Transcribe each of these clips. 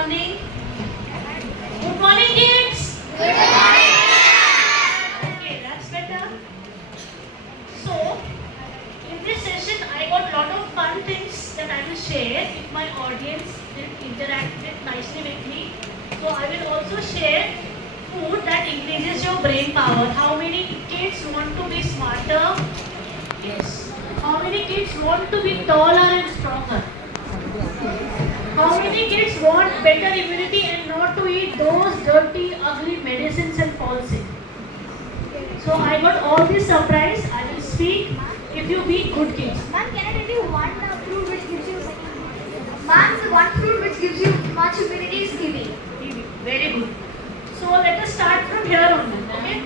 morning. Good morning, kids. Good morning. Okay, that's better. So, in this session, I got a lot of fun things that I will share if my audience will interact nicely with me. So, I will also share food that increases your brain power. How many kids want to be smarter? Yes. How many kids want to be taller and stronger? How many kids want better immunity and not to eat those dirty, ugly medicines and fall sick? So I got all this surprise. I will speak if you be good kids. Ma'am, can I tell you one fruit which gives you? Ma'am, the one fruit which gives you much immunity is kiwi. Very good. So let us start from here only. Okay.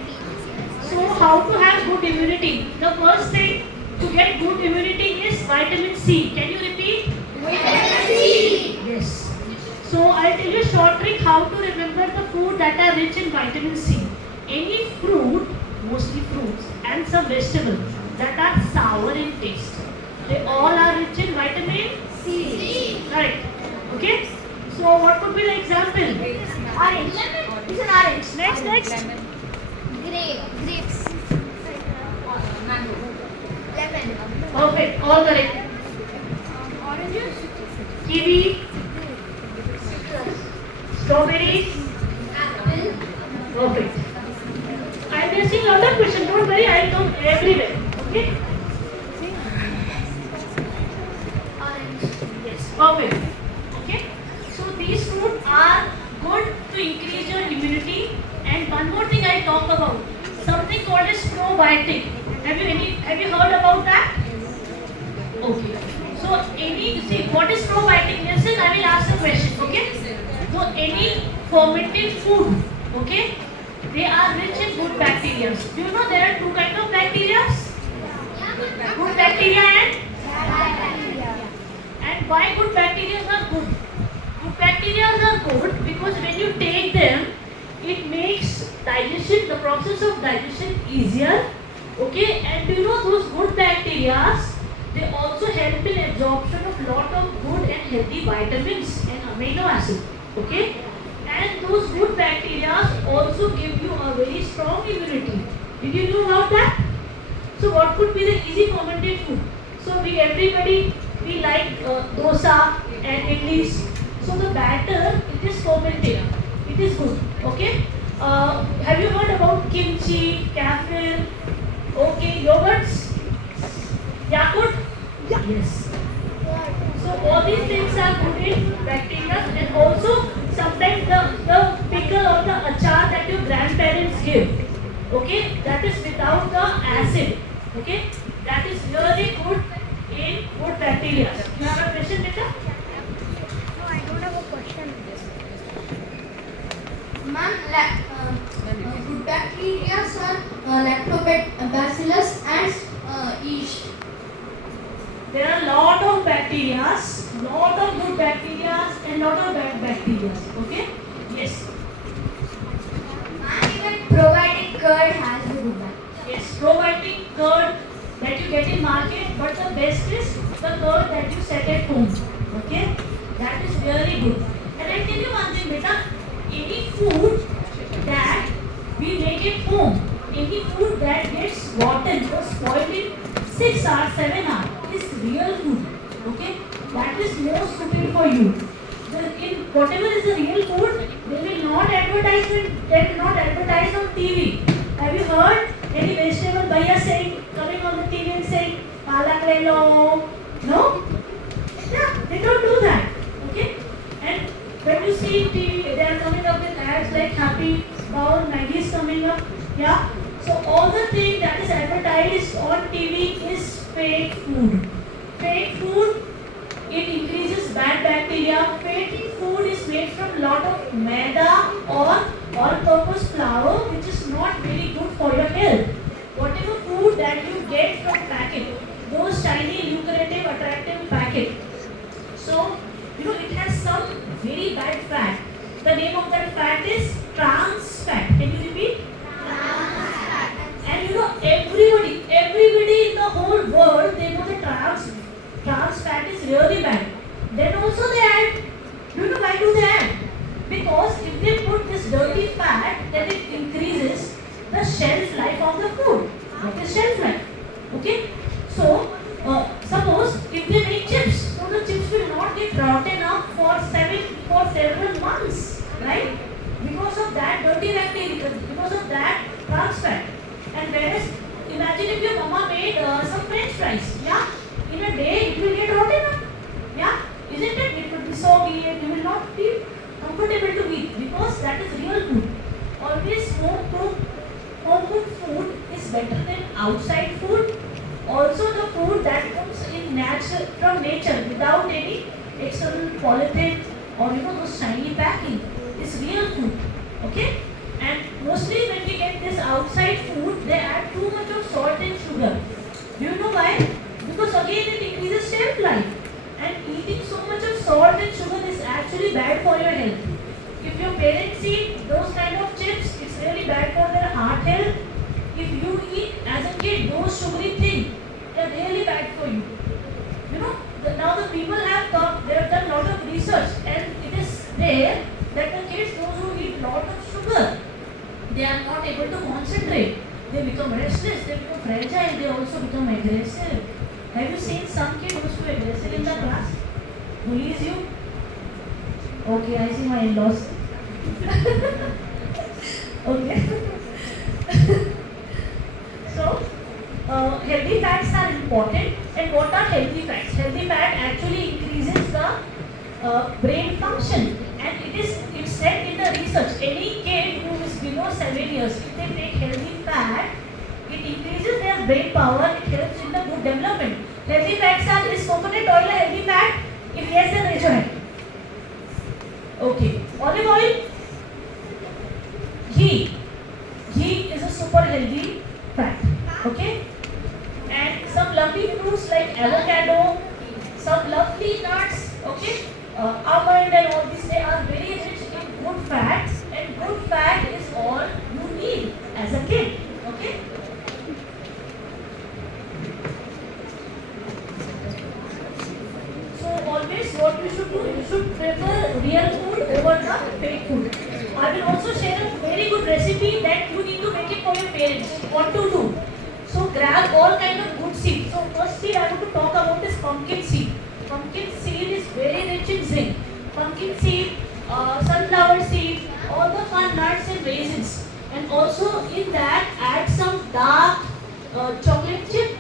So how to have good immunity? The first thing to get good immunity is vitamin C. Can you repeat? Vitamin C. Yes. So I'll tell you a short trick how to remember the food that are rich in vitamin C. Any fruit, mostly fruits, and some vegetables that are sour in taste. They all are rich in vitamin C. Correct. Okay. So what could be the example? Orange. It's an orange. Next. Grapes. Mango. Lemon. Perfect. All correct. Oranges. Kiwi, strawberries. Apple. Perfect. I will see a lot of questions. Don't worry. I will come everywhere. Okay. Orange. Yes. Perfect. Okay. So these fruits are good to increase your immunity. And one more thing I talk about, something called as probiotic. Have you heard about that? Okay. So what is probiotic? Listen, I will ask a question. Okay. So any fermented food, okay, they are rich in good bacteria. Do you know there are two kinds of bacteria? Good bacteria and why good bacteria are good? Good bacteria are good because when you take them, it makes digestion, the process of digestion easier. Okay, and you know those good bacteria, they also help in absorption of lot of good and healthy vitamins and amino acids. Okay, and those good bacteria also give you a very strong immunity. Did you know about that? So what could be the easy fermented food? So everybody like dosa and idlis. So the batter, it is fermented. It is good. Okay. Have you heard about kimchi, kefir? Okay, yogurts? Yakult? Yes. So all these things are good in bacteria, and also sometimes the pickle or the achar that your grandparents give. Okay, that is without the acid. Okay, that is really good in good bacteria. You have a question, Rita? No, I don't have a question. Ma'am, good bacteria are lactobacillus and yeast. There are lot of bacteria, lot of good bacteria and lot of bad bacteria. Okay? Yes. Ma'am, even probiotic curd has the good bacteria. Yes, probiotic curd that you get in market, but the best is the curd that you set at home. Okay? That is really good. And I tell you one thing, beta, any food that we make at home, any food that gets rotten or spoiled in 6 hours, 7 hours is real food. Okay? That is more suitable for you. In whatever is the real food, they will not advertise on TV. Have you heard any vegetable buyer saying, coming on the TV and saying, palak le lo? No? Yeah, they don't do that. Okay? And when you see TV, they are coming up with ads like Happy Bowl, Maggie is coming up. Yeah? So all the thing that is advertised on TV is fake food. Fake food, it increases bad bacteria. Fake food is made from lot of maida or all-purpose flour, which is not very good for your health. Whatever food that you get from packet, those shiny, lucrative, attractive packet. So, it has some very bad fat. The name of that fat is trans fat. Can you repeat? And everybody in the whole world, they know the trans fat is really bad. Then also they add, why do they add? shelf life of the food. What is shelf life? Okay. So suppose if they make chips, so the chips will not get rotten up for several months, right? Because of that dirty bacteria, because of that trans fat. And whereas imagine if your mama made some French fries, yeah, in a day it will get rotten up, yeah, isn't it? It will be soggy and you will not be comfortable to eat because that is real food. Always home cooked food is better than outside food. Also the food that comes in natural from nature without any external polythene or those shiny packing is real food. Okay? And mostly when we get this outside food, they add too much of salt and sugar. Do you know why? Because again it increases shelf life. And eating so much of salt and sugar is actually bad for your health. If your parents eat those kind of chips, it's really bad for their heart health. If you eat as a kid those sugary things, they're really bad for you. Now the people have come, they have done lot of research and it is there that the kids, those who eat lot of sugar, they are not able to concentrate. They become restless, they become fragile, they also become aggressive. Have you seen some kid who's too aggressive in the class? Bullies you? Okay, I see my in-laws. Okay. So, healthy fats are important. And what are healthy fats? Healthy fat actually increases the brain function. And it's said in the research, any kid who is below 7 years, if they take healthy fat, it increases their brain power, it helps in the good development. Healthy fats are, is coconut oil a healthy fat? If yes, then raise your hand. Okay. Olive oil? Ghee. Ghee is a super healthy fat. Okay? And some lovely fruits like avocado, some lovely nuts, okay? Almond and all these, they are very rich in good fats, and good fat is all you need as a kid. Okay? So always what you should do, you should prefer real food over the fake food. I will also share a very good recipe that you need to make it for your parents. What to do? So grab all kind of good seeds. So first seed I want to talk about is pumpkin seed. Pumpkin seed is very rich in zinc. Pumpkin seed, sunflower seed, all the fun nuts and raisins. And also in that add some dark chocolate chip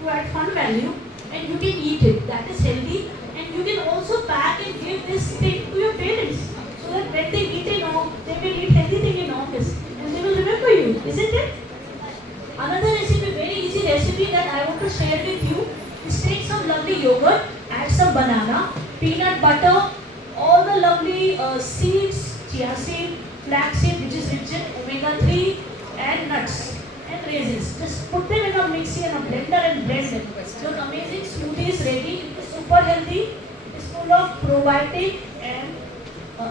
to add fun value, and you can eat it. That is healthy. And you can also pack and give this thing to your parents so that when they eat they will eat healthy thing in office and they will remember you, isn't it? Another recipe, very easy recipe that I want to share with you is take some lovely yogurt, add some banana, peanut butter, all the lovely seeds, chia seed, flax seed which is rich in omega-3 and nuts and raisins. Just put them in a mixie and a blender and blend them. Your amazing smoothie is ready. It is super healthy. It is full of probiotic and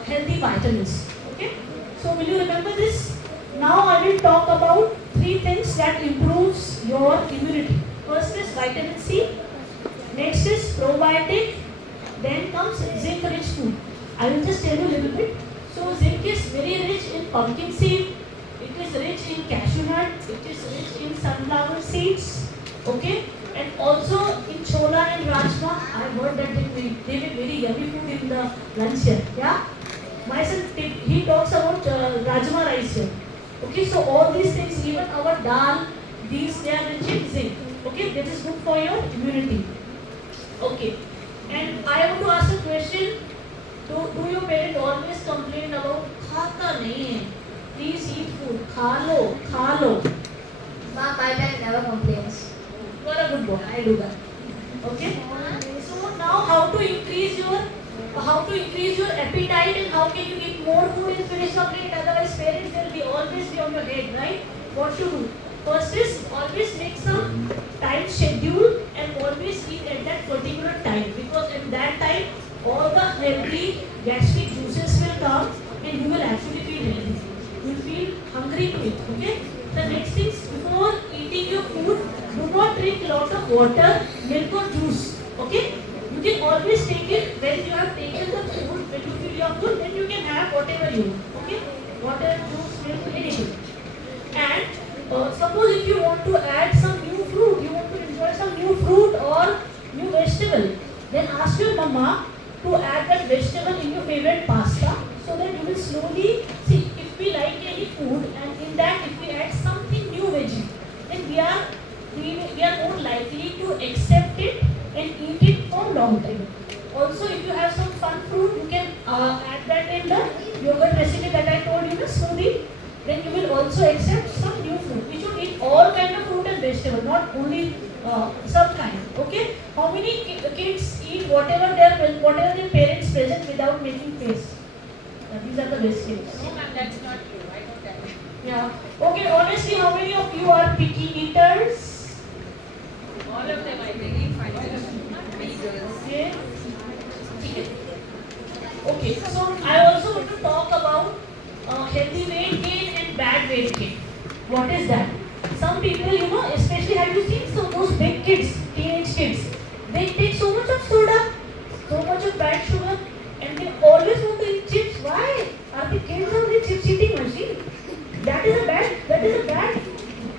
healthy vitamins. Okay? So will you remember this? Now I will talk about 3 things that improves your immunity. First is vitamin C. Next is probiotic. Then comes zinc rich food. I will just tell you a little bit. So zinc is very rich in pumpkin seed. It is rich in cashew nut. It is rich in sunflower seeds. Okay? And also in chola and rajma. I heard that they make very yummy food in the lunch here. Yeah? My son, he talks about rajma rice here. Okay, so all these things, even our dal, these they are rich in zinc. Okay, that is good for your immunity. Okay, and I want to ask a question. Do your parents always complain about khata nahi hai? Please eat food. Khalo, khalo. Mom, my parent never complains. You are a good boy. I do that. Okay. So now, how to increase your appetite and how can you eat more food and finish your plate? Otherwise, parents will always be on your head, right? What to do? First is always make some time schedule and always eat at that particular time, because at that time all the healthy gastric juices will come and you will actually feel healthy. You will feel hungry to eat. Okay. The next thing is, before eating your food, do not drink a lot of water, milk or juice. Okay. You can always take it when you have taken the food, when you feel your food, then you can have whatever you want. Okay? Water, juice, milk, anything. And suppose if you want to add some new fruit, you want to enjoy some new fruit or new vegetable, then ask your mama to add that vegetable in your favorite pasta, so that you will slowly see if we like any food and in that if we add something new veggie, then we are more likely to accept it and eat it for long time. Also, if you have some fun fruit, you can add that in the yogurt recipe that I told you, the smoothie. Then you will also accept some new fruit. We should eat all kind of fruit and vegetable, not only some kind. Okay? How many kids eat whatever their parents present without making face? These are the best kids. No, ma'am, that's not true. I don't have it. Yeah. Okay. Honestly, how many of you are picky eaters? All of them are very funny. Beagles. Okay. Okay, so I also want to talk about healthy weight gain and bad weight gain. What is that? Some people, especially have you seen some those big kids, teenage kids, they take so much of soda, so much of bad sugar, and they always want to eat chips. Why? Are the kids on the chips eating machine? That is a bad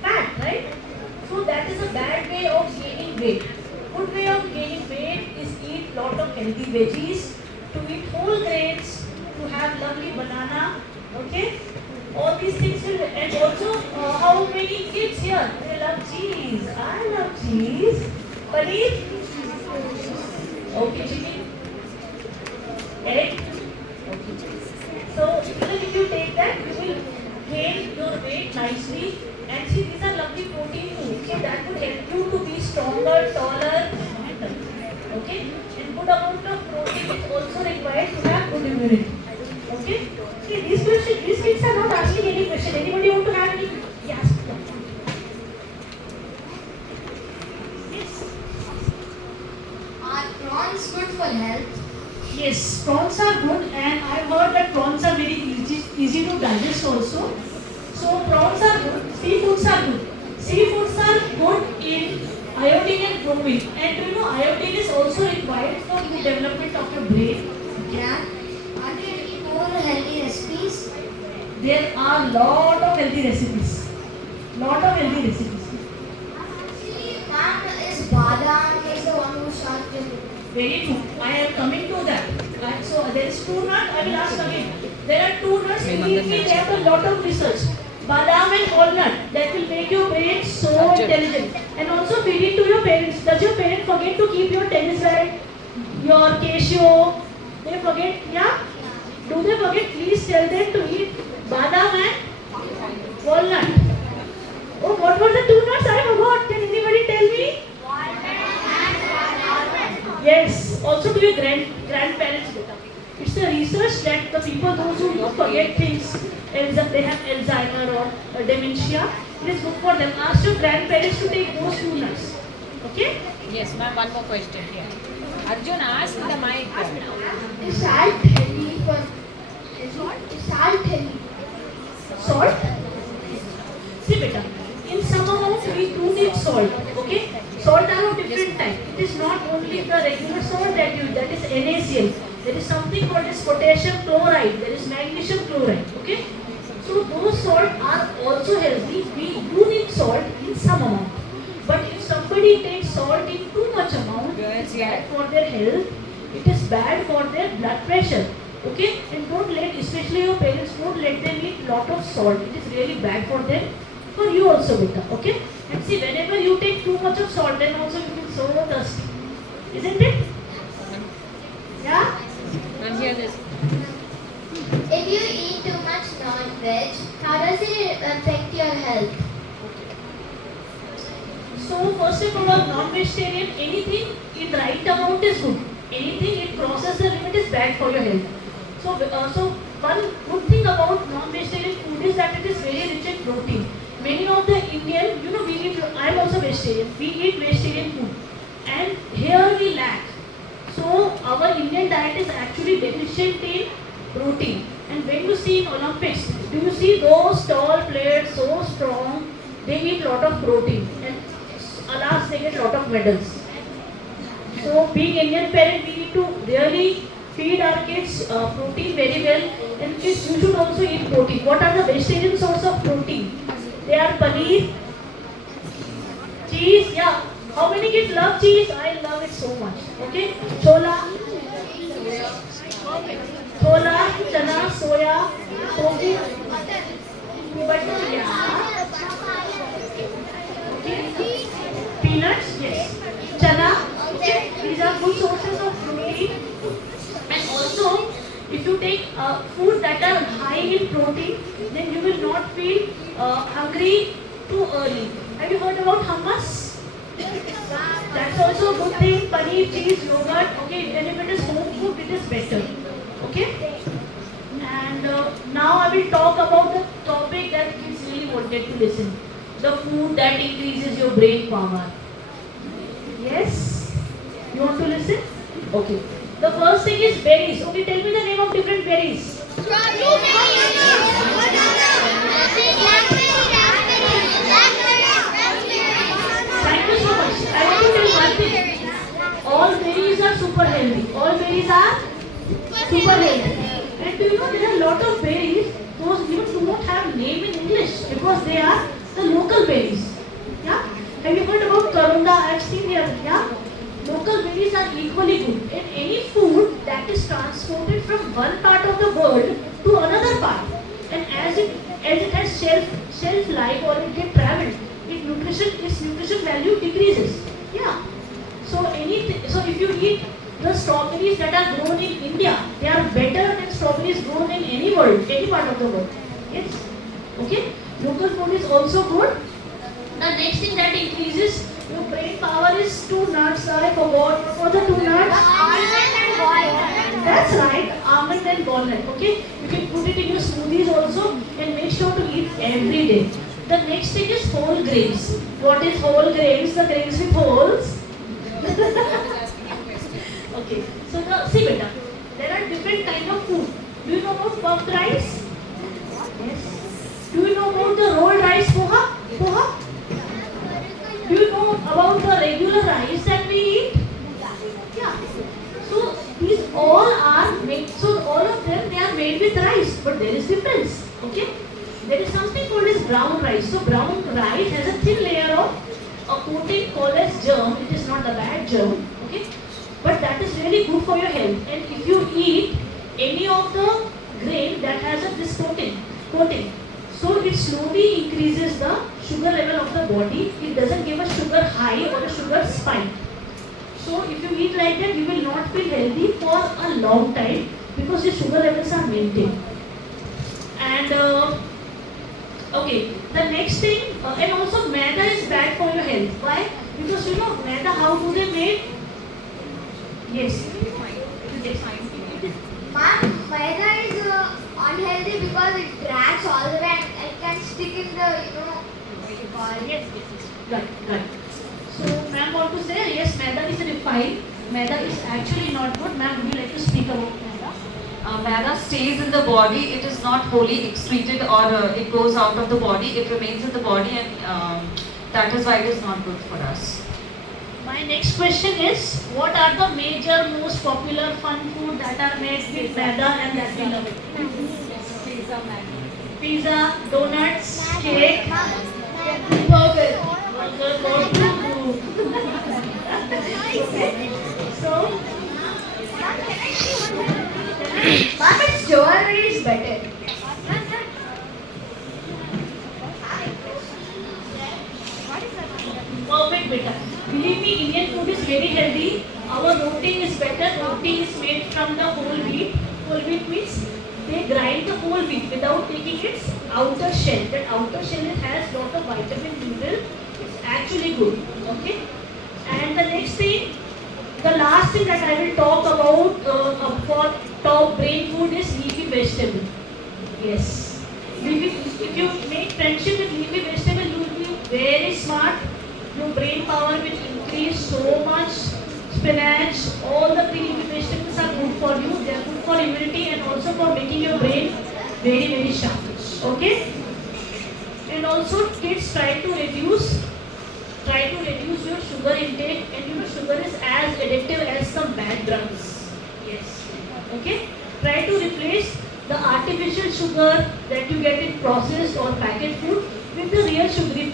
fact, right? So that is a bad way of gaining weight. Good way of gaining weight is eat lot of healthy veggies, to eat whole grains, to have lovely banana, okay? All these things will, and also how many kids here, they love cheese. I love cheese. Paneer? Okay, chicken? Egg? Okay. So even if you take that, you will gain your weight nicely. And see, these are lovely protein foods. So that would help you to be stronger, taller, and okay? And good amount of protein is also required to have good immunity. Okay? See, these kids are not asking any question. Anybody want to have any? Yes. Yes. Are prawns good for health? Yes, prawns are good, and I heard that prawns are very easy to digest also. So prawns are good, seafoods are good. Seafoods are good in iodine and bromine. And iodine is also required for the development of your brain. Yeah. Are there any more healthy recipes? There are lot of healthy recipes. Actually, ma'am, is badam is the one who started. Very true. I am coming to that. And so there is two nuts. I will ask again. There are two nuts. They have a lot of research. Badam and walnut, that will make your brain so intelligent. And also feed it to your parents. Does your parent forget to keep your tennis bag, your Casio? They forget? Yeah? Do they forget? Please tell them to eat badam and walnut. Oh, what were the two nuts? I forgot. Can anybody tell me? Yes. Also to your grandparents. It's a research that the people, those who forget things, they have Alzheimer or dementia, it is good for them. Ask your grandparents to take those two nuts. Okay? Yes, ma'am, one more question here. Arjun, ask the mic. Is salt healthy for? Is salt healthy? Salt? See beta, in some amount we do need salt. Okay? Salt are of different type. It is not only the regular salt that is NaCl. There is something called as potassium chloride. There is magnesium chloride. Okay? So those salt are also healthy. We do need salt in some amount. But if somebody takes salt in too much amount, it is bad for their health. It is bad for their blood pressure. Okay? And don't let, especially your parents, don't let them eat lot of salt. It is really bad for them. For you also, beta. Okay? And see, whenever you take too much of salt, then also you feel so thirsty. Isn't it? Yeah? And here this. If you eat too much non-veg, how does it affect your health? So first of all, non-vegetarian, anything in right amount is good. Anything it crosses the limit is bad for your health. So one good thing about non-vegetarian food is that it is very rich in protein. Many of the Indian, we eat, I am also vegetarian, we eat vegetarian food. And here we lack. So our Indian diet is actually deficient in protein. And when you see in Olympics, do you see those tall players so strong? They eat lot of protein, and alas, they get lot of medals. So being Indian parent, we need to really feed our kids protein very well. And kids, you should also eat protein. What are the vegetarian source of protein? They are paneer, Cheese, yeah. How many kids love cheese? I love it so much. Okay. Chola, chola, chana, soya, tofu, butter, yeah. Okay. Peanuts, yes. Chana, okay. These are good sources of protein. And also, if you take food that are high in protein, then you will not feel hungry too early. Have you heard about hummus? That's also a good thing. Paneer, cheese, yogurt. Okay, and if it is home food, it is better. Okay. And now I will talk about the topic that kids really wanted to listen. The food that increases your brain power. Yes? You want to listen? Okay. The first thing is berries. Okay, tell me the name of different berries. Thank you so much. I want to tell one thing. All berries are super healthy. All berries are super healthy. And do you know there are a lot of berries those even do not have name in English because they are the local berries. Yeah? Have you heard about karunda? I have seen here. Yeah? Local berries are equally good. In any food that is transported from one part of the world to another part, and as it has shelf life or it get traveled, its nutrition value decreases. Yeah. So if you eat the strawberries that are grown in India, they are better than strawberries grown in any part of the world. Yes. Okay. Local food is also good. The next thing that increases your brain power is two nuts. I forgot. What were the two nuts? Almond and walnut. That's right, almond and walnut. Okay, you can put it in your smoothies also, and make sure to eat every day. The next thing is whole grains. What is whole grains? The grains with holes. Okay, so see beta, there are different kind of food. Do you know about puffed rice? Yes. Do you know about the rolled rice poha? Poha? Do you know about the regular rice that we eat? Yeah. So these all are made. So all of them they are made with rice, but there is difference. Okay. There is something called as brown rice. So brown rice has a thin layer of a coating called as germ. It is not a bad germ. Okay. But that is really good for your health. And if you eat any of the grain that has this coating, so it slowly increases the sugar level of the body. It doesn't give a sugar high or a sugar spike. So if you eat like that, you will not feel healthy for a long time because your sugar levels are maintained. And okay, the next thing, and also maida is bad for your health. Why? Because you know maida, how do they make? Yes. Ma'am, maida is unhealthy because it drags all the way and it can stick in the, what you call it. Yes. Right. So, ma'am want to say, yes, maida is refined. Maida is actually not good. Ma'am, would you like to speak about maida? Maida stays in the body. It is not wholly excreted or it goes out of the body. It remains in the body, and that is why it is not good for us. My next question is, what are the major, most popular fun food that are made with maida and that we love it? Pizza, Pizza, donuts, cake, Burger. So, Ma'am, it's jewelry is better. perfect beta. Believe me, Indian food is very healthy. Our roti is better. Roti is made from the whole wheat. Whole wheat means they grind the whole wheat without taking its outer shell. That outer shell has lot of vitamin mineral. It's actually good. Okay. And the next thing, the last thing that I will talk about for top brain food is leafy vegetable. Yes. If you make friendship with leafy vegetable, you will be very smart. Your brain power will increase so much. Spinach, all the leafy vegetables are good for you. They are good for immunity and also for making your brain very sharp. Okay? And also kids try to reduce your sugar intake, and you know sugar is as addictive as some bad drugs. Yes. Okay? Try to replace the artificial sugar that you get in processed or packaged food with the real sugary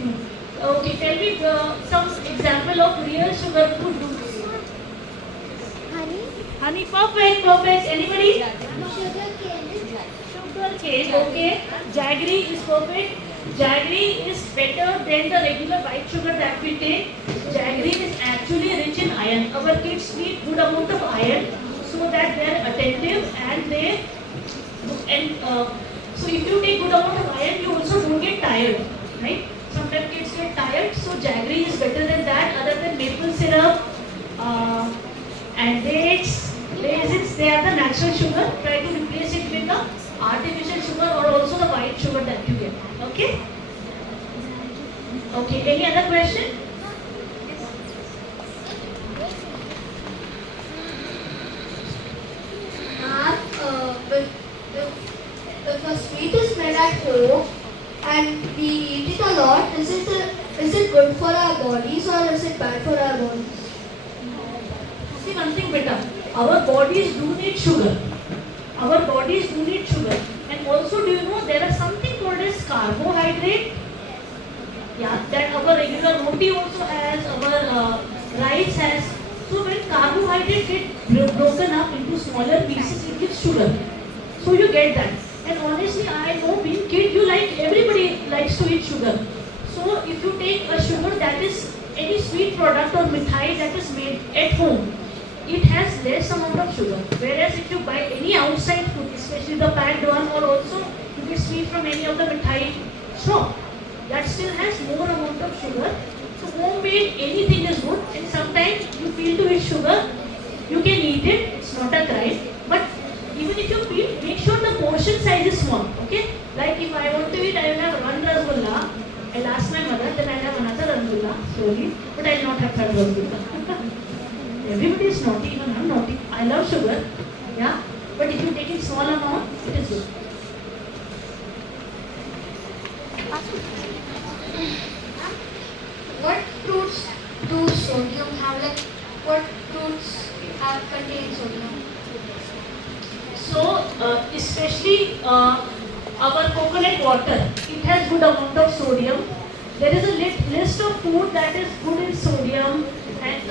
Okay, tell me some example of real sugar food. Honey, Honey, perfect, perfect. Anybody? sugar cane, Sugar cane, okay. Jaggery is perfect. Jaggery is better than the regular white sugar that we take. Jaggery is actually rich in iron. Our kids need good amount of iron so that they are attentive and they so if you take good amount of iron, you also don't get tired, right? Sometimes kids get tired, so jaggery is better than that. Other than maple syrup and dates, raisins, they are the natural sugar. Try to replace it with the artificial sugar or also the white sugar that you get. Okay? Okay. Any other question? Ma'am, if a sweet is made at home and we eat it a lot, is it good for our bodies or is it bad for our bodies? See one thing, beta. Our bodies do need sugar. Our bodies do need sugar. And also, do you know there are something called as carbohydrate? Yeah, that our regular roti also has, our rice has. So when carbohydrate get broken up into smaller pieces, it gives sugar. So you get that. And honestly, I know being kid, you like everybody likes to eat sugar. So if you take a sugar that is any sweet product or mithai that is made at home, it has less amount of sugar. Whereas if you buy any outside food, especially the packed one, or also you get sweet from any of the mithai shop, that still has more amount of sugar. So homemade anything is good, and sometimes you feel to eat sugar, you can eat it. It's not a crime. But even if you feel, make sure the portion size is small. Okay? Like if I want to eat, I will have one rasgulla. I'll ask my mother, then I'll have another rasgulla slowly. But I'll not have third rasgulla. Everybody is naughty, even I'm naughty. I love sugar. Yeah? But if you take in small amount, it is good. What fruits do sodium have? Like, what fruits have contain sodium? So, especially our coconut water, it has good amount of sodium. There is a list of food that is good in sodium, and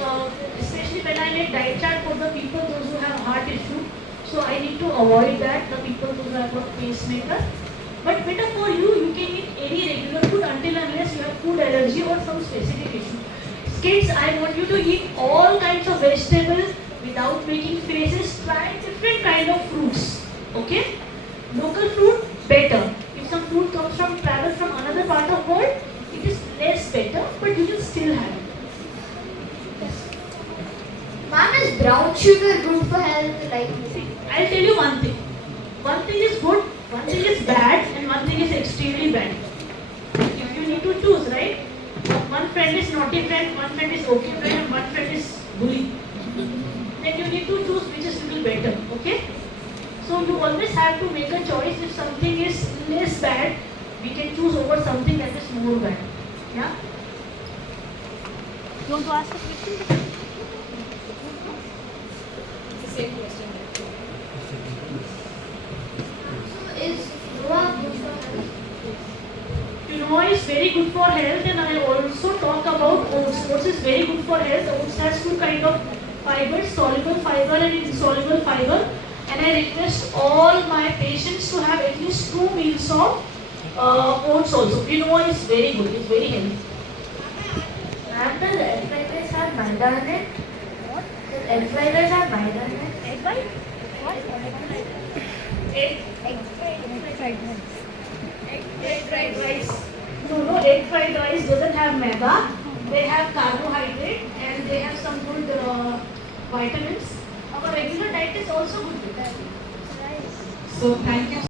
especially when I make diet chart for the people those who have heart issue, so I need to avoid that. The people who have got pacemaker. But better for you, you can eat any regular food until unless you have food allergy or some specific issue. Kids, I want you to eat all kinds of vegetables without making faces. Try different kind of fruits. Okay? Local fruit, better. If some fruit comes from travel from another part of world, it is less better, but you can still have it. Ma'am, is brown sugar good for health? Like, See, I'll tell you one thing. One thing is good, one thing is bad, and one thing is extremely bad. If you need to choose, right? One friend is naughty friend, one friend is okay friend, and one friend is bully. Then you need to choose which is little better, okay? So you always have to make a choice. If something is less bad, we can choose over something that is more bad. Yeah? You want to ask a question? It's the same question. is Noah good for health? Quinoa is very good for health, and I also talk about oats. Oats is very good for health. Oats has two kind of fibers, soluble fiber and insoluble fiber. And I request all my patients to have at least 2 meals of oats also. Quinoa is very good, it's very healthy. Ma'am, does egg fried rice have maida in it? Does egg fried rice have maida in it? Egg white? What? Egg fried rice. No, egg fried rice doesn't have maida. They have carbohydrate and they have some good vitamins. Our regular diet is also good with that. So thank you.